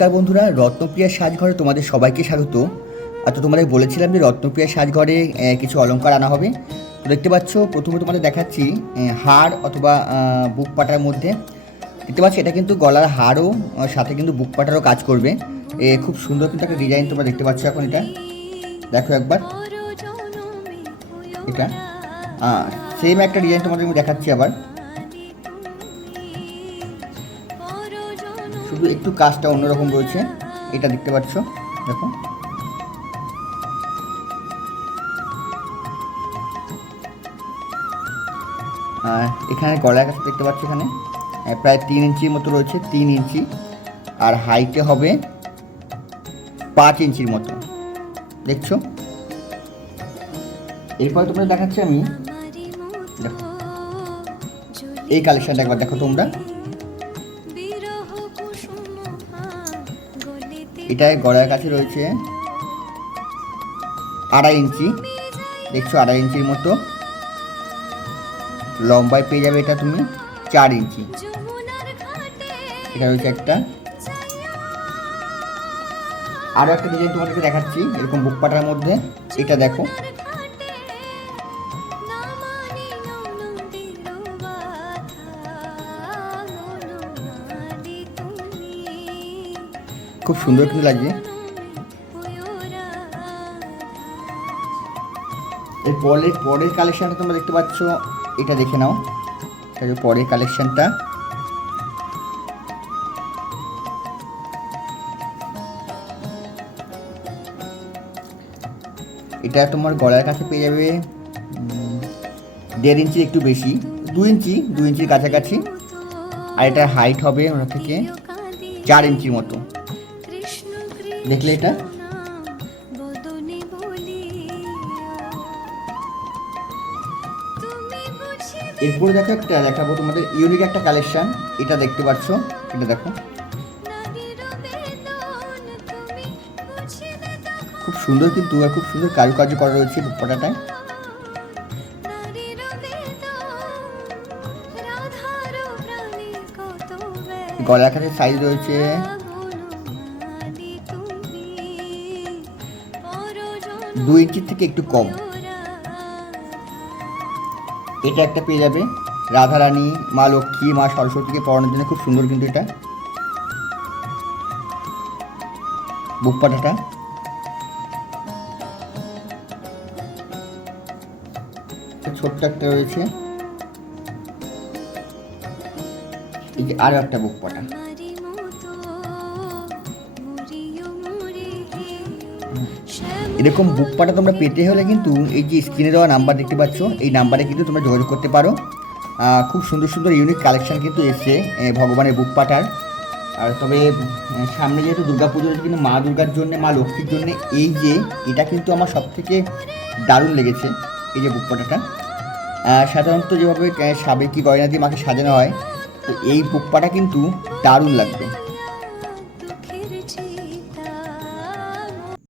নমস্কার বন্ধুরা, রত্নপ্রিয়া সাজঘরে তোমাদের সবাইকে স্বাগত। তো তোমাদের বলেছিলাম যে রত্নপ্রিয়া সাজঘরে কিছু অলংকার আনা হবে। তো দেখতে পাচ্ছ, প্রথমে তোমাদের দেখাচ্ছি হার অথবা বুক পাটার মধ্যে। দেখতে পাচ্ছ এটা কিন্তু গলার হারও সাথে কিন্তু বুক পাটারও কাজ করবে। খুব সুন্দর কিন্তু একটা ডিজাইন তোমরা দেখতে পাচ্ছ। এখন এটা দেখো একবার, এটা সেম একটা ডিজাইন তোমাদের আমি দেখাচ্ছি আবার। শুধু একটু কাজটা অন্যরকম রয়েছে, এটা দেখতে পাচ্ছ। দেখো এখানে গলার কাছে দেখতে পাচ্ছ, এখানে প্রায় 3 ইঞ্চির মতো রয়েছে, 3 ইঞ্চি। আর হাইটে হবে 5 ইঞ্চির মতো, দেখছো। এরপরে তোমরা দেখাচ্ছি আমি, দেখো এই কালেকশনটা একবার দেখো তোমরা। এটায় গলার কাছে রয়েছে 2.5 ইঞ্চি, দেখছো 2.5 ইঞ্চির মতো। লম্বায় পেয়ে যাবে এটা তুমি 4 ইঞ্চি। এটা রয়েছে একটা, আরও একটা ডিজাইন তোমাদেরকে দেখাচ্ছি এরকম বুক পাটার মধ্যে। এটা দেখো, খুব সুন্দর কিন্তু লাগছে। এর পরের কালেকশনটা তোমরা দেখতে পাচ্ছ, এটা দেখে নাও। পরের কালেকশনটা এটা তোমার গলার কাছে পেয়ে যাবে 1.5 ইঞ্চি একটু বেশি, 2 ইঞ্চির কাছাকাছি। আর এটা হাইট হবে ওটা থেকে 4 ইঞ্চির মতো, দেখলে এটা। এরপরে দেখো একটা দেখাবো তোমাদের ইউনিক একটা কালেকশন, এটা দেখতে পাচ্ছ। এটা দেখো, খুব সুন্দর কিন্তু, খুব সুন্দর কারুকার্য করা রয়েছে দুপাটাটায়। গলার কাছে সাইজ রয়েছে 2 ইঞ্চির থেকে একটু কম। এটা একটা পেয়ে যাবে রাধারানী, মা লক্ষ্মী, মা সরস্বতীকে পড়ানোর জন্য খুব সুন্দর কিন্তু এটা বুক পাটাটা। ছোট্ট একটা রয়েছে, এই যে আরো একটা বুক পাটা। এরকম বুক পাটা তোমরা পেতে হলে কিন্তু এই যে স্ক্রিনে দেওয়া নাম্বার দেখতে পাচ্ছ, এই নাম্বারে কিন্তু তোমরা যোগাযোগ করতে পারো। খুব সুন্দর সুন্দর ইউনিক কালেকশন কিন্তু এসছে ভগবানের বুক পাটার। আর তবে সামনে যেহেতু দুর্গা পুজো রয়েছে, কিন্তু মা দুর্গার জন্য, মা লক্ষ্মীর জন্য এই যে এটা কিন্তু আমার সবথেকে দারুণ লেগেছে, এই যে বুক পাটাটা। সাধারণত যেভাবে সাবেকি গয়না দিয়ে মাকে সাজানো হয়, তো এই বুক পাটা কিন্তু দারুণ লাগবে।